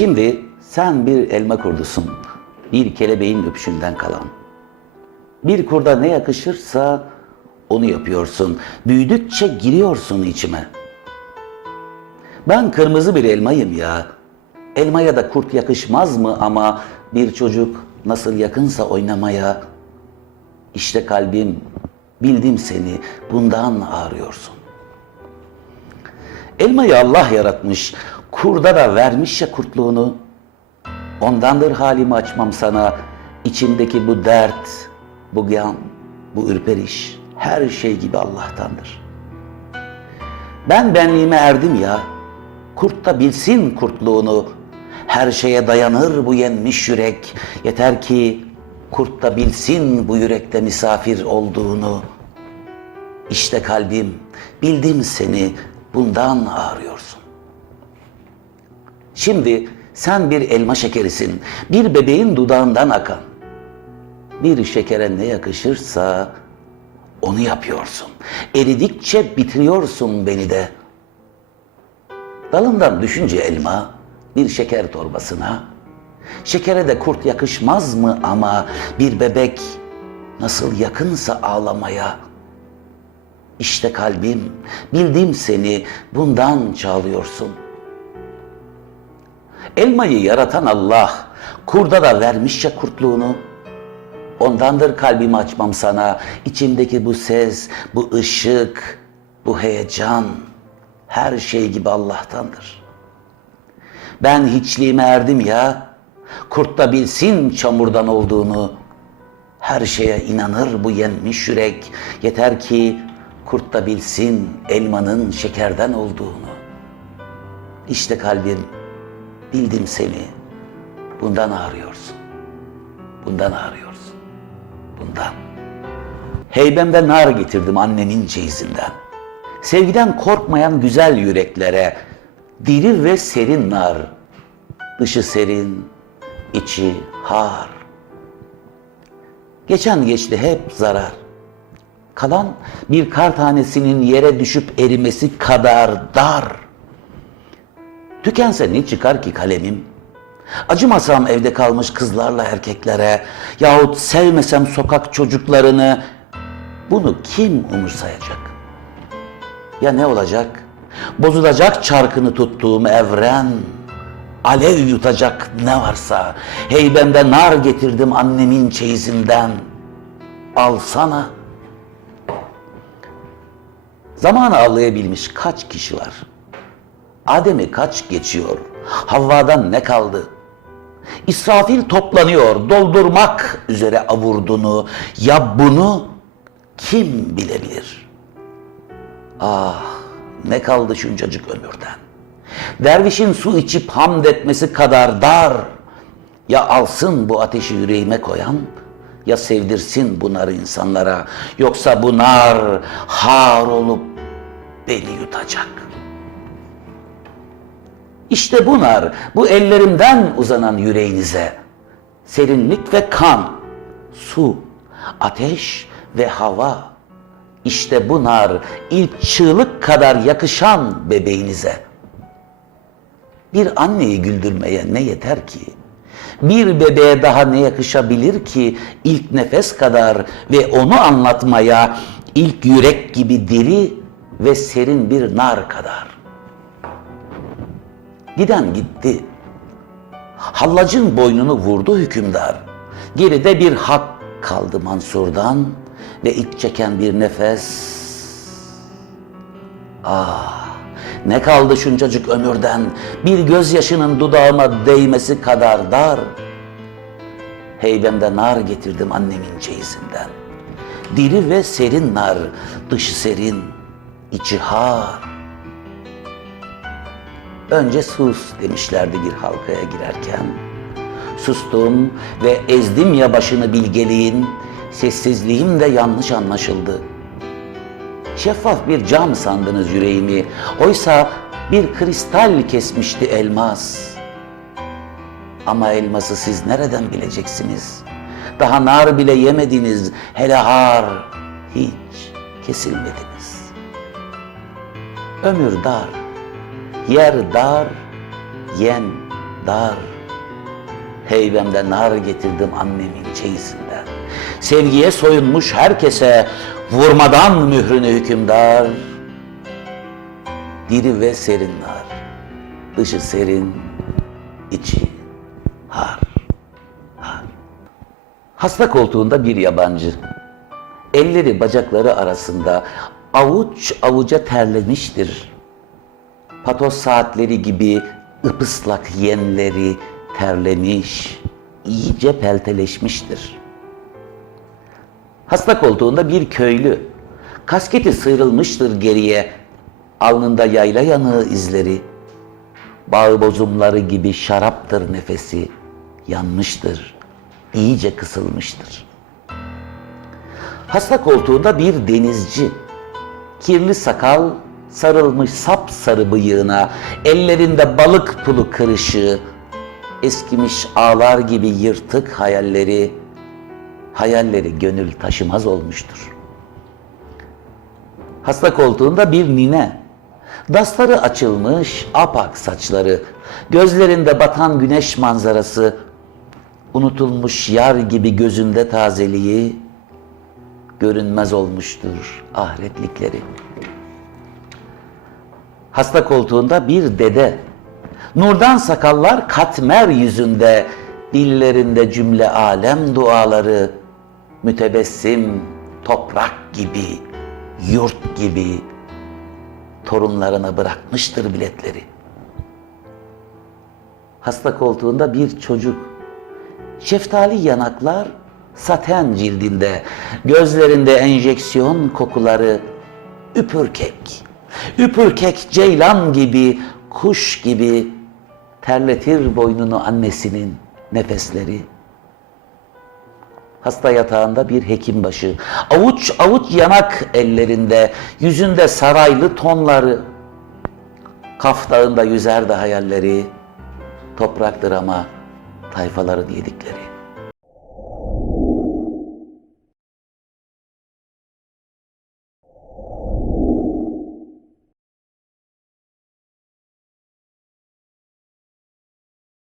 Şimdi sen bir elma kurdusun. Bir kelebeğin öpüşünden kalan. Bir kurda ne yakışırsa onu yapıyorsun. Büyüdükçe giriyorsun içime. Ben kırmızı bir elmayım ya. Elmaya da kurt yakışmaz mı ama bir çocuk nasıl yakınsa oynamaya. İşte kalbim, bildim seni, bundan ağrıyorsun. Elmayı Allah yaratmış, kurda da vermiş ya kurtluğunu. Ondandır halimi açmam sana, içimdeki bu dert, bu gam, bu ürperiş, her şey gibi Allah'tandır. Ben benliğime erdim ya, kurt da bilsin kurtluğunu. Her şeye dayanır bu yenmiş yürek, yeter ki kurt da bilsin bu yürekte misafir olduğunu. İşte kalbim, bildim seni, bundan ağrıyorsun. Şimdi sen bir elma şekerisin, bir bebeğin dudağından akan. Bir şekere ne yakışırsa onu yapıyorsun. Eridikçe bitiriyorsun beni de. Dalından düşünce elma bir şeker torbasına. Şekere de kurt yakışmaz mı ama bir bebek nasıl yakınsa ağlamaya. İşte kalbim, bildim seni, bundan çağlıyorsun. Elmayı yaratan Allah, kurda da vermiş ya kurtluğunu. Ondandır kalbimi açmam sana, içimdeki bu ses, bu ışık, bu heyecan, her şey gibi Allah'tandır. Ben hiçliğime erdim ya, kurt da bilsin çamurdan olduğunu. Her şeye inanır bu yenmiş yürek, yeter ki kurt da bilsin elmanın şekerden olduğunu. İşte kalbim, bildim seni, bundan ağrıyorsun, bundan ağrıyorsun, bundan. Heybemde nar getirdim annemin çeyizinden. Sevgiden korkmayan güzel yüreklere, diri ve serin nar, dışı serin, içi har. Geçen geçti hep zarar. Kalan bir kar tanesinin yere düşüp erimesi kadar dar. Tükense ne çıkar ki kalemim? Acımasam evde kalmış kızlarla erkeklere yahut sevmesem sokak çocuklarını bunu kim umursayacak? Ya ne olacak? Bozulacak çarkını tuttuğum evren, alev yutacak ne varsa, heybemde nar getirdim annemin çeyizinden, alsana. Zamanı ağlayabilmiş kaç kişi var? Adem'i kaç geçiyor? Havva'dan ne kaldı? İsrafil toplanıyor, doldurmak üzere avurdunu. Ya bunu kim bilebilir? Ah, ne kaldı şuncacık ömürden? Dervişin su içip hamd etmesi kadar dar. Ya alsın bu ateşi yüreğime koyan, ya sevdirsin bunları insanlara. Yoksa bu nar har olup beni yutacak. İşte bu nar, bu ellerimden uzanan yüreğinize. Serinlik ve kan, su, ateş ve hava. İşte bu nar ilk çığlık kadar yakışan bebeğinize. Bir anneyi güldürmeye ne yeter ki? Bir bebeğe daha ne yakışabilir ki ilk nefes kadar ve onu anlatmaya ilk yürek gibi diri ve serin bir nar kadar. Giden gitti. Hallacın boynunu vurdu hükümdar. Geride bir hak kaldı Mansur'dan ve iç çeken bir nefes. Ah, ne kaldı şuncacık ömürden bir gözyaşının dudağıma değmesi kadar dar. Heybemde nar getirdim annemin çeyizinden. Diri ve serin nar, dışı serin, içi har. Önce sus demişlerdi bir halkaya girerken. Sustum ve ezdim ya başını bilgeliğin, sessizliğim de yanlış anlaşıldı. Şeffaf bir cam sandınız yüreğimi, oysa bir kristal kesmişti elmas. Ama elması siz nereden bileceksiniz? Daha nar bile yemediniz, hele har hiç kesilmediniz. Ömür dar, yer dar, yen dar. Heybemde nar getirdim annemin çeyizinden. Sevgiye soyunmuş herkese vurmadan mührünü hükümdar. Diri ve serin nar. Dışı serin, içi har. har. Hasta koltuğunda bir yabancı. Elleri bacakları arasında avuç avuca terlemiştir. Patos saatleri gibi ıpıslak yenleri terlemiş, iyice pelteleşmiştir. Hasta koltuğunda bir köylü. Kasketi sıyrılmıştır geriye. Alnında yayla yanığı izleri. Bağı bozumları gibi şaraptır nefesi. Yanmıştır. iyice kısılmıştır. Hasta koltuğunda bir denizci. Kirli sakal sarılmış sap sarı bıyığına, ellerinde balık pulu kırışı, eskimiş ağlar gibi yırtık hayalleri, hayalleri gönül taşımaz olmuştur. Hasta koltuğunda bir nine, dasları açılmış apak saçları, gözlerinde batan güneş manzarası, unutulmuş yar gibi gözünde tazeliği, görünmez olmuştur ahretlikleri. Hasta koltuğunda bir dede, nurdan sakallar katmer yüzünde, dillerinde cümle alem duaları, mütebessim toprak gibi, yurt gibi, torunlarına bırakmıştır biletleri. Hasta koltuğunda bir çocuk, şeftali yanaklar, saten cildinde, gözlerinde enjeksiyon kokuları, üpürkek, üpürkek ceylan gibi, kuş gibi terletir boynunu annesinin nefesleri. Hasta yatağında bir hekim başı, avuç avuç yanak ellerinde, yüzünde saraylı tonları, kaftağında yüzer de hayalleri, topraktır ama tayfaların yedikleri.